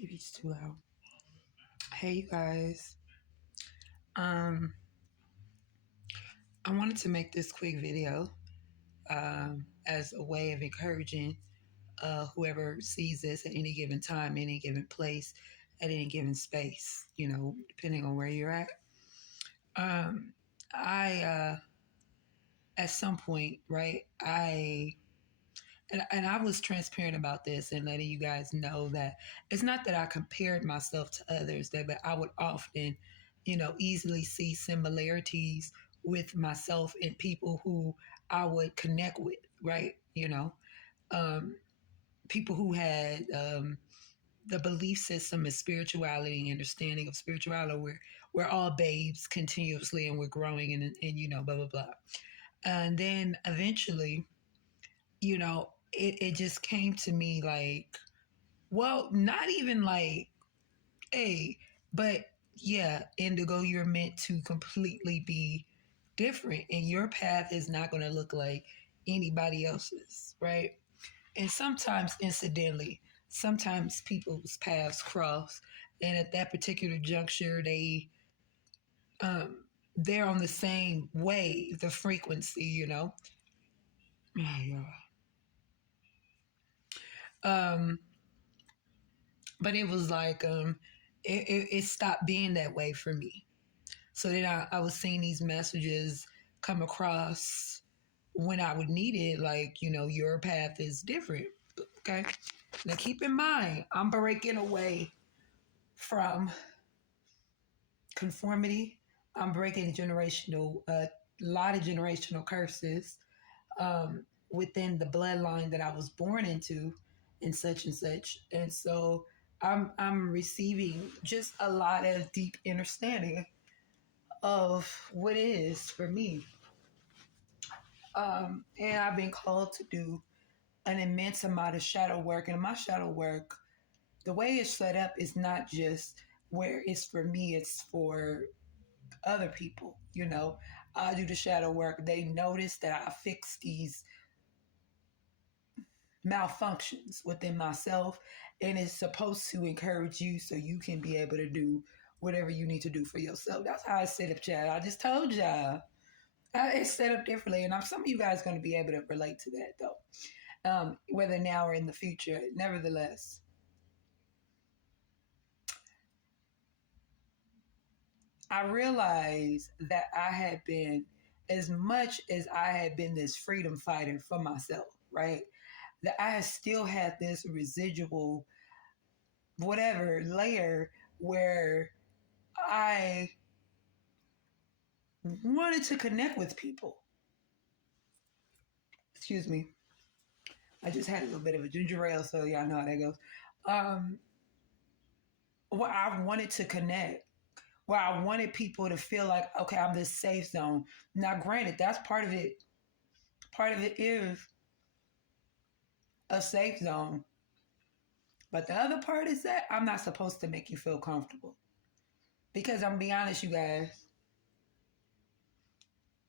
TV's too loud. Hey, you guys. Um, I wanted to make this quick video as a way of encouraging whoever sees this at any given time, any given place, at any given space, depending on where you're at. I at some point, right, and I was transparent about this and letting you guys know that it's not that I compared myself to others, but I would often, easily see similarities with myself and people who I would connect with, right? People who had the belief system of spirituality and understanding of spirituality. We're all babes continuously and we're growing and blah, blah, blah. And then eventually, it just came to me like, well, not even like, hey, but yeah, Indigo, you're meant to completely be different and your path is not going to look like anybody else's, right? And sometimes, incidentally, sometimes people's paths cross, and at that particular juncture, they're on the same wave, the frequency. Yeah. But it was like it stopped being that way for me. So then I was seeing these messages come across when I would need it, like, your path is different. Okay. Now keep in mind, I'm breaking away from conformity. I'm breaking a lot of generational curses within the bloodline that I was born into, and such and such. And so I'm receiving just a lot of deep understanding of what it is for me. And I've been called to do an immense amount of shadow work. And my shadow work, the way it's set up is not just where it's for me, it's for other people. I do the shadow work. They notice that I fix these malfunctions within myself, and it's supposed to encourage you so you can be able to do whatever you need to do for yourself. That's how I set up, Chad. I just told y'all. It's set up differently, and some of you guys are going to be able to relate to that, though, whether now or in the future. Nevertheless, I realized that I had been, as much as I had been this freedom fighter for myself, right, that I still had this residual, whatever, layer where I wanted to connect with people. Excuse me. I just had a little bit of a ginger ale, so y'all know how that goes. Where I wanted to connect, where I wanted people to feel like, okay, I'm this safe zone. Now, granted, that's part of it. Part of it is a safe zone. But the other part is that I'm not supposed to make you feel comfortable. Because I'm going to be honest, you guys,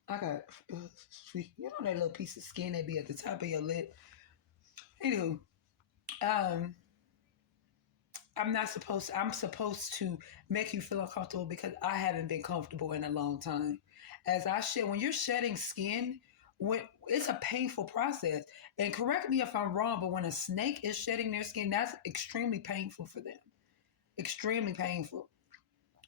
I got, that little piece of skin that be at the top of your lip. Anywho, I'm supposed to make you feel uncomfortable because I haven't been comfortable in a long time. When you're shedding skin, it's a painful process. And correct me if I'm wrong, but when a snake is shedding their skin, that's extremely painful for them. Extremely painful.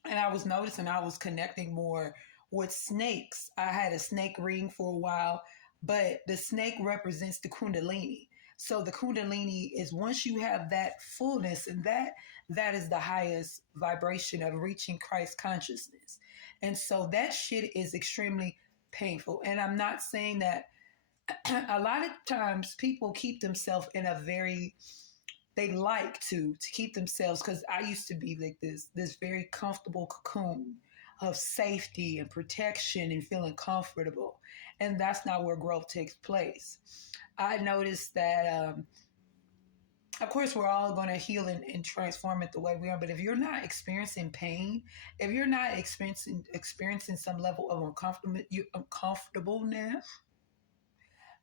And I was noticing I was connecting more with snakes. I had a snake ring for a while, but the snake represents the Kundalini. So the Kundalini is, once you have that fullness, and that is the highest vibration of reaching Christ consciousness. And so that shit is extremely painful. And I'm not saying that a lot of times people keep themselves in a very, they like to keep themselves, because I used to be like this very comfortable cocoon of safety and protection and feeling comfortable. And that's not where growth takes place. I noticed that, of course, we're all going to heal and transform it the way we are. But if you're not experiencing pain, if you're not experiencing some level of uncomfortableness,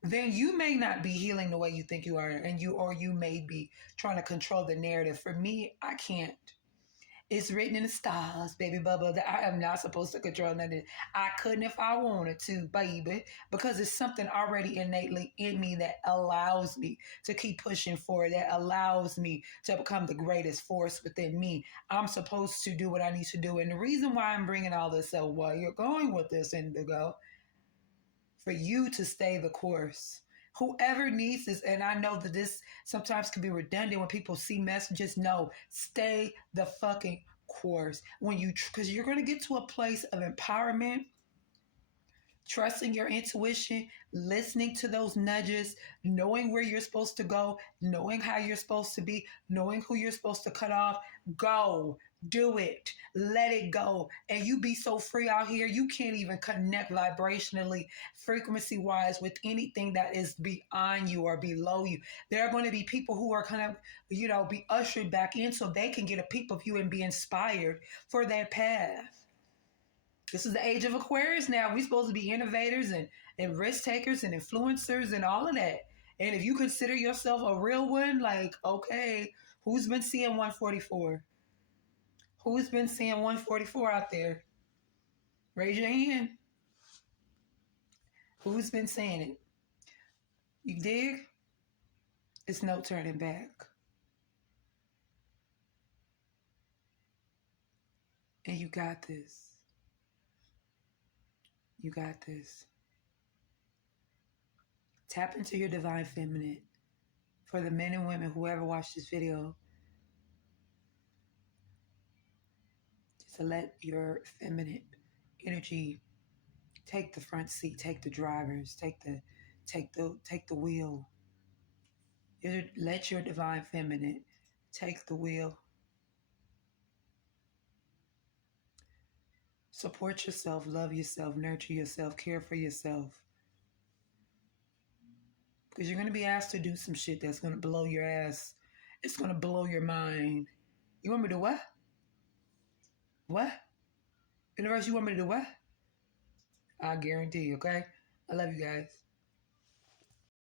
then you may not be healing the way you think you are, and you may be trying to control the narrative. For me, I can't. It's written in the stars, baby Bubba, that I am not supposed to control nothing. I couldn't if I wanted to, baby, because it's something already innately in me that allows me to keep pushing forward, that allows me to become the greatest force within me. I'm supposed to do what I need to do. And the reason why I'm bringing all this up, while you're going with this, Indigo, for you to stay the course. Whoever needs this, and I know that this sometimes can be redundant when people see messages. No, stay the fucking course. When you, because you're going to get to a place of empowerment, trusting your intuition, listening to those nudges, knowing where you're supposed to go, knowing how you're supposed to be, knowing who you're supposed to cut off. Go, do it, let it go. And you be so free out here, you can't even connect vibrationally, frequency wise, with anything that is beyond you or below you. There are going to be people who are kind of, be ushered back in so they can get a peep of you and be inspired for their path. This is the age of Aquarius now. We're supposed to be innovators and risk takers and influencers and all of that. And if you consider yourself a real one, like, okay, who's been seeing 144? Who's been seeing 144 out there? Raise your hand. Who's been saying it? You dig? It's no turning back. And you got this. You got this. Tap into your divine feminine. For the men and women who ever watched this video, to let your feminine energy take the front seat, take the drivers, take the wheel. Let your divine feminine take the wheel. Support yourself, love yourself, nurture yourself, care for yourself. Because you're going to be asked to do some shit that's going to blow your ass. It's going to blow your mind. You want me to do what? What? Universe, you want me to do what? I guarantee you, okay? I love you guys.